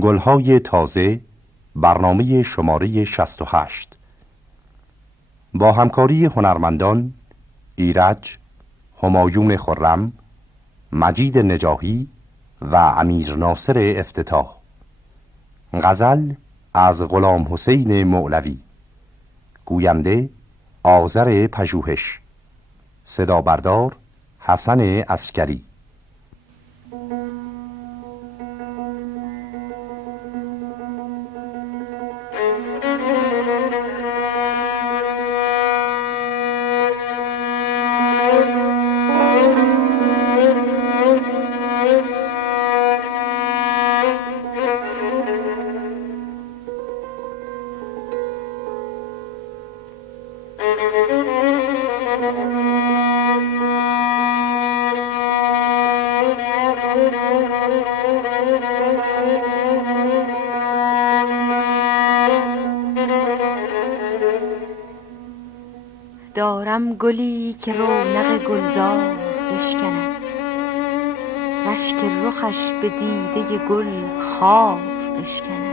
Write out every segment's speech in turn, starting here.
گلهای تازه، برنامه شماره 68 با همکاری هنرمندان ایرج، همایون خرم، مجید نجاهی و امیر ناصر افتتاح. غزل از غلام حسین مولوی. گوینده آذر پژوهش. صدا بردار حسن عسکری. دارم گلی که رونق گلزار بشکند، رشک رخش به دیده گل خار بشکند.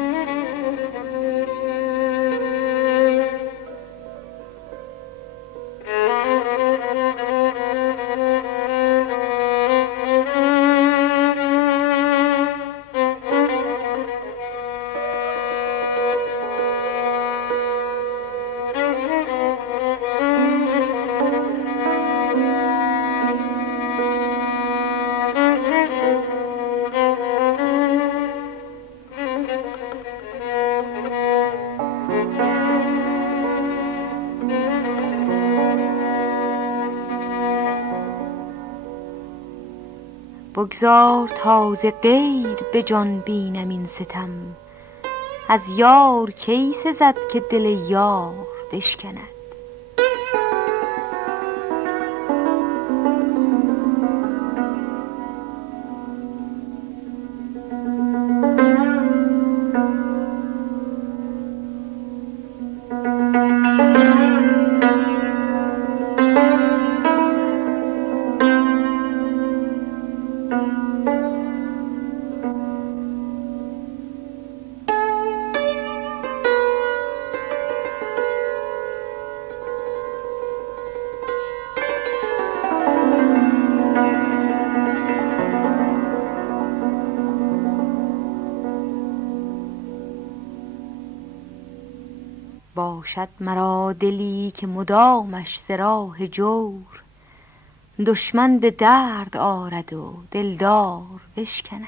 بگذار تا ز غیر به جان بینم این ستم، از یار کی سزد که دل یار بشکند. باشد مرا دلی که مدامش ز راه جور، دشمن به درد آرد و دلدار بشکند.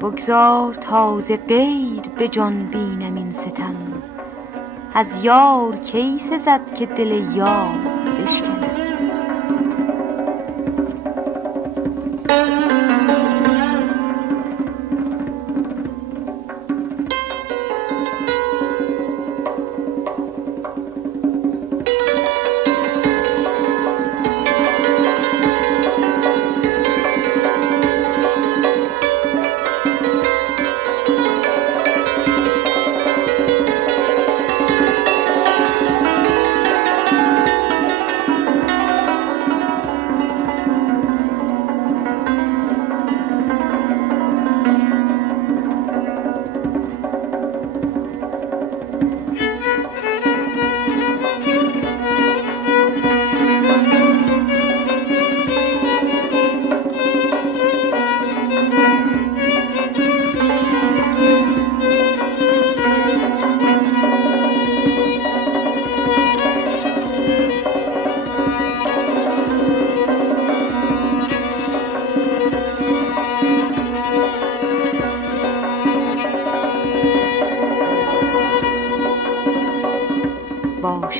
بگذار تا ز غیر به جان بینم این ستم، از یار کی سزد که دل یار بشکند.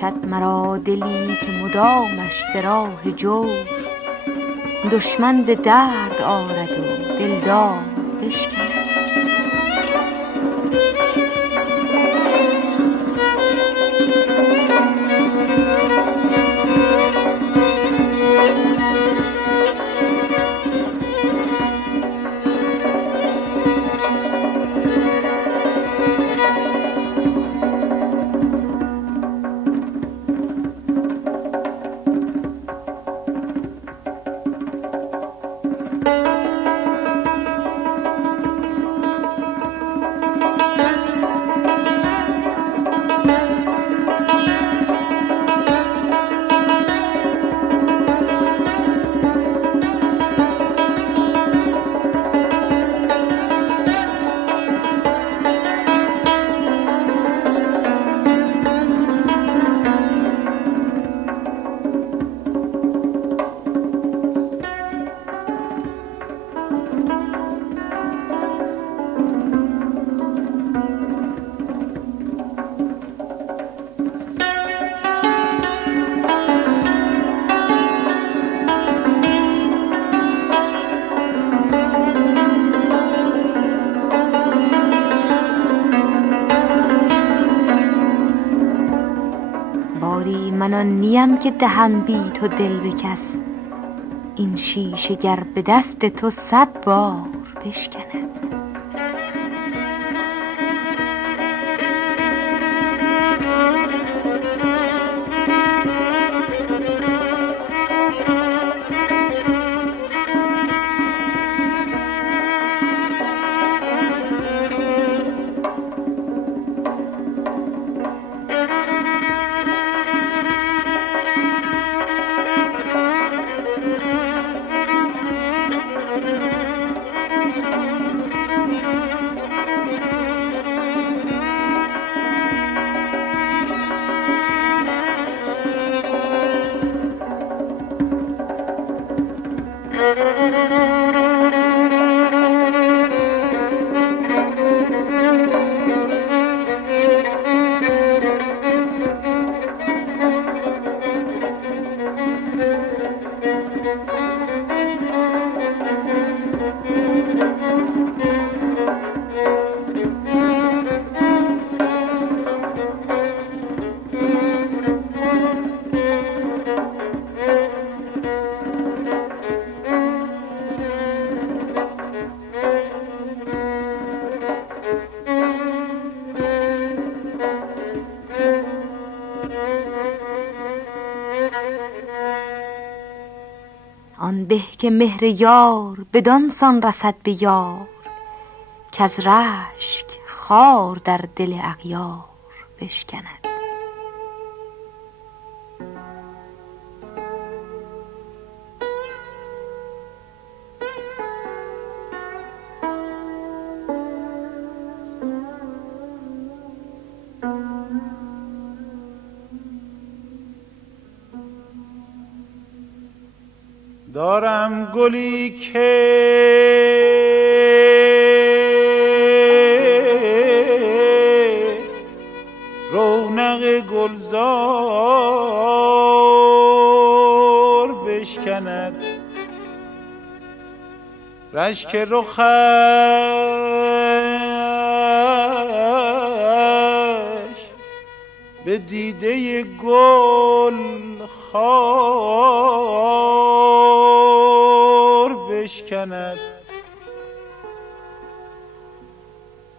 باشد مرا دلی که مدامش ز راه جور دشمن به درد آرد و دلدار بشکند. من آن نیم که دهم بی تو دل به کس، این شیشه گر به دست تو 100 بار بشکند. آن به که مهر یار بدان سان رسد به یار، کز رشک خار در دل اغیار بشکند. دارم گلی که رونق گلزار بشکند، رشک رخش به دیده گل خار بشکند.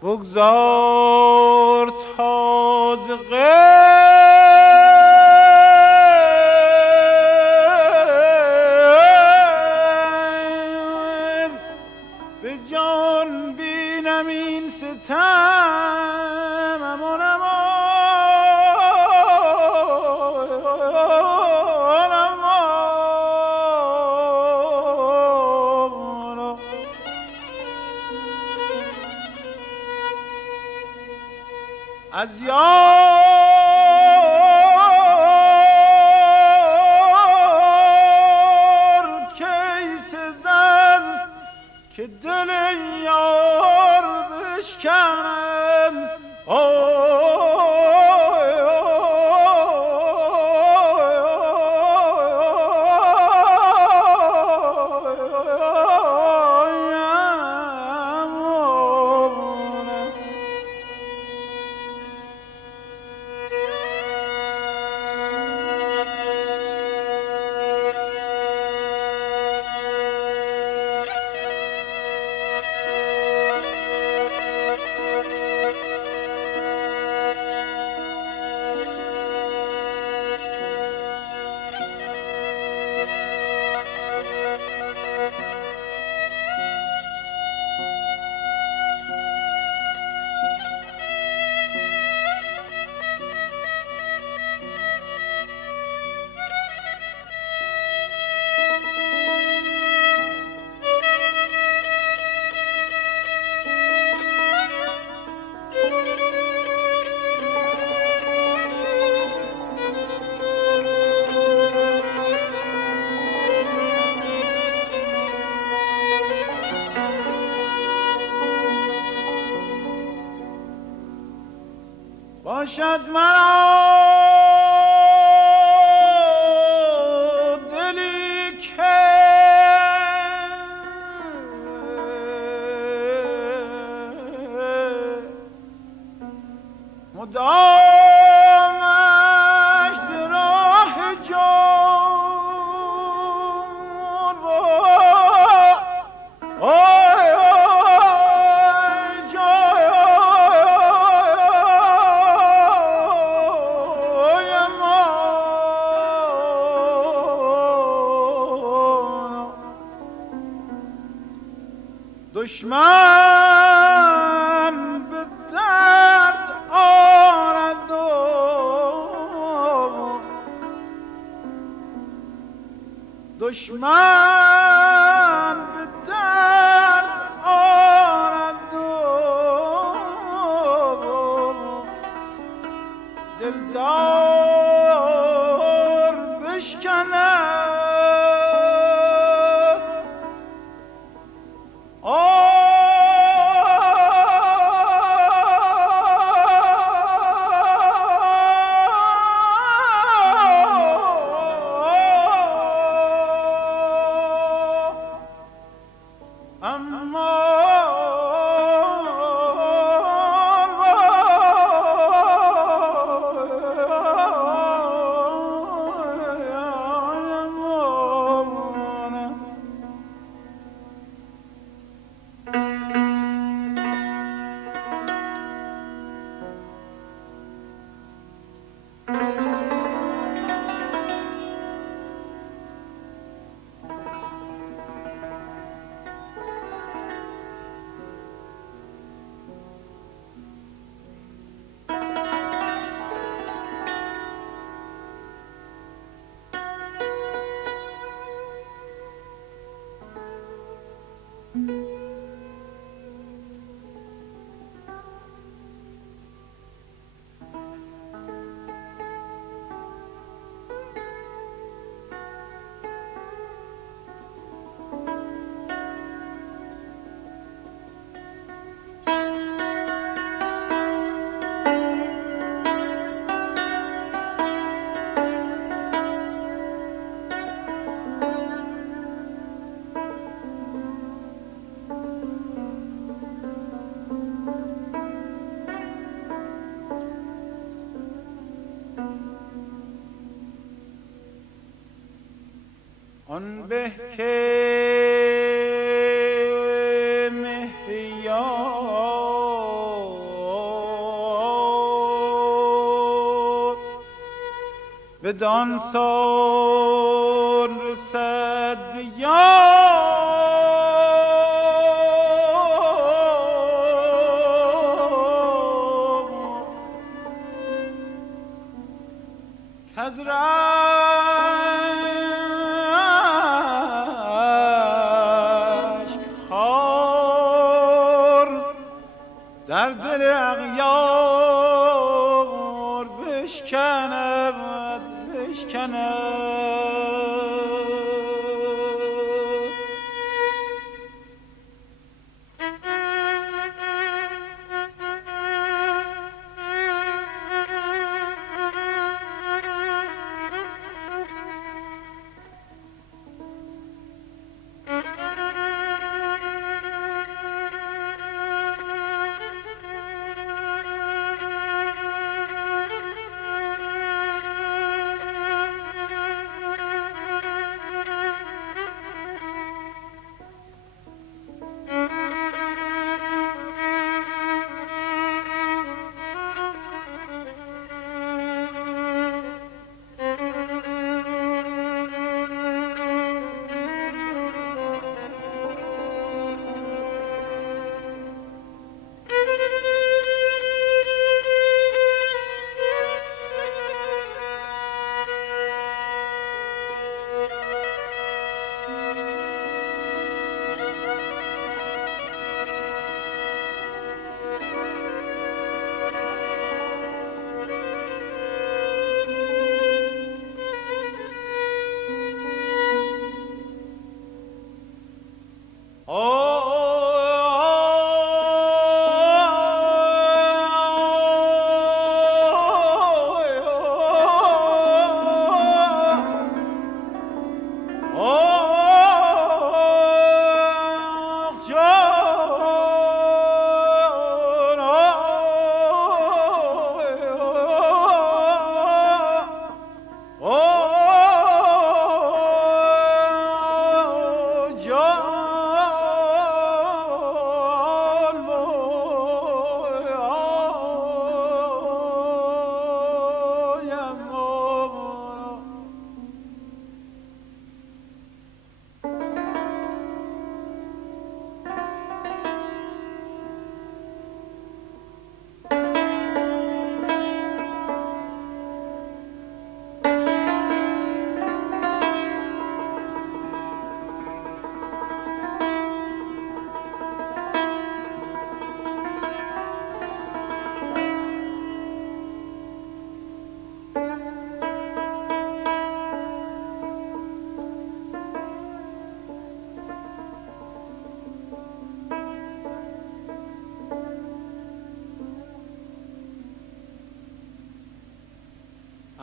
بگذار تاز غیر به جان بینم این ستم، امان امان از یار کی سزد که دل یار بشکند. باشد مرا دلی که مدامش در راه جان دشمن به درد آرد و دشمن به درد آرد و دلدار بشکند آن به که مهر یار بدان سان رسد به یار کز در دل اغیار بشکند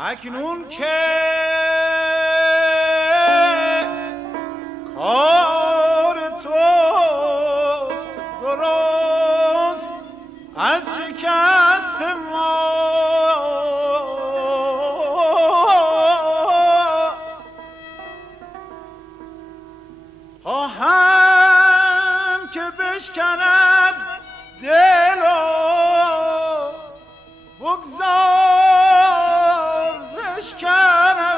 اکنون که کار توست درست از شکست ما خواهم که بشکند دل و بگذار بشکند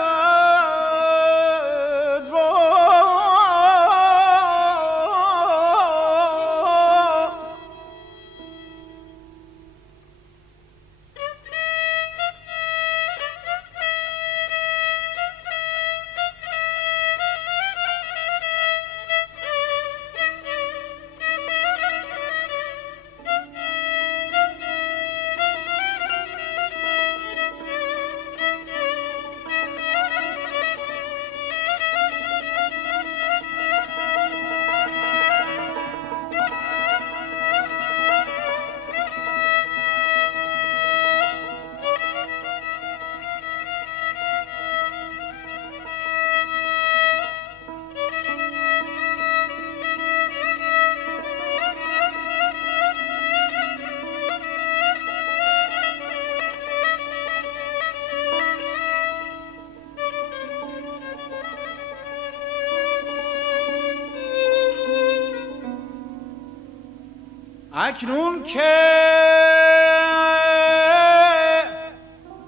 اکنون که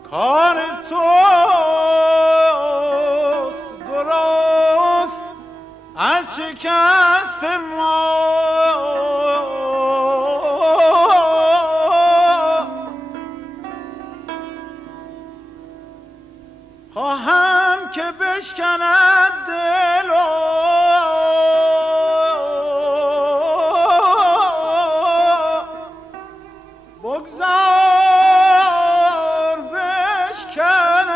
کار توست درست از شکست ما خواهم که بشکند دل و بگذار بشکند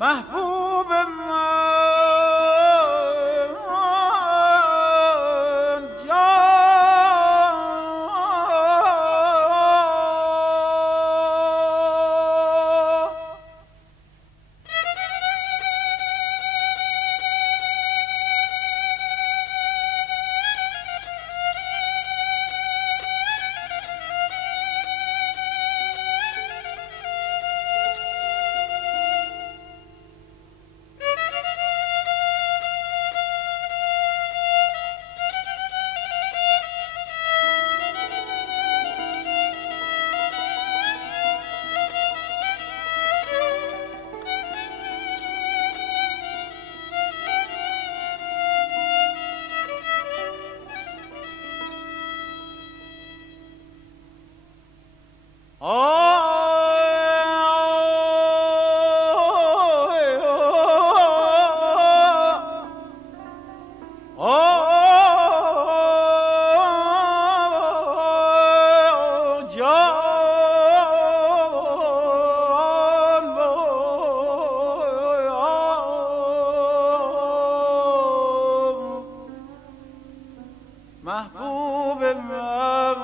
محبوب به من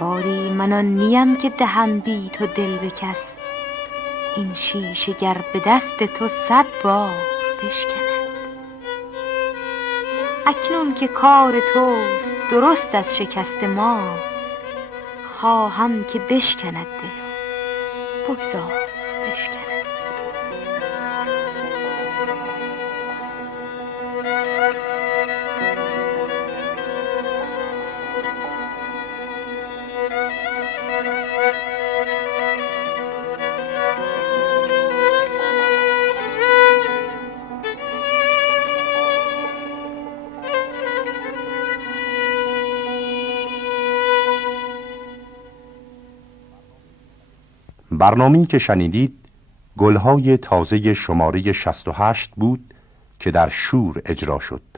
باری من آن نیم که دهم بی تو دل به کس، این شیشه گر به دست تو 100 بار بشکند. اکنون که کار توست درست از شکست ما، خواهم که بشکند دل و بگذار بشکند. برنامه‌ای که شنیدید گلهای تازه شماره 68 بود که در شور اجرا شد.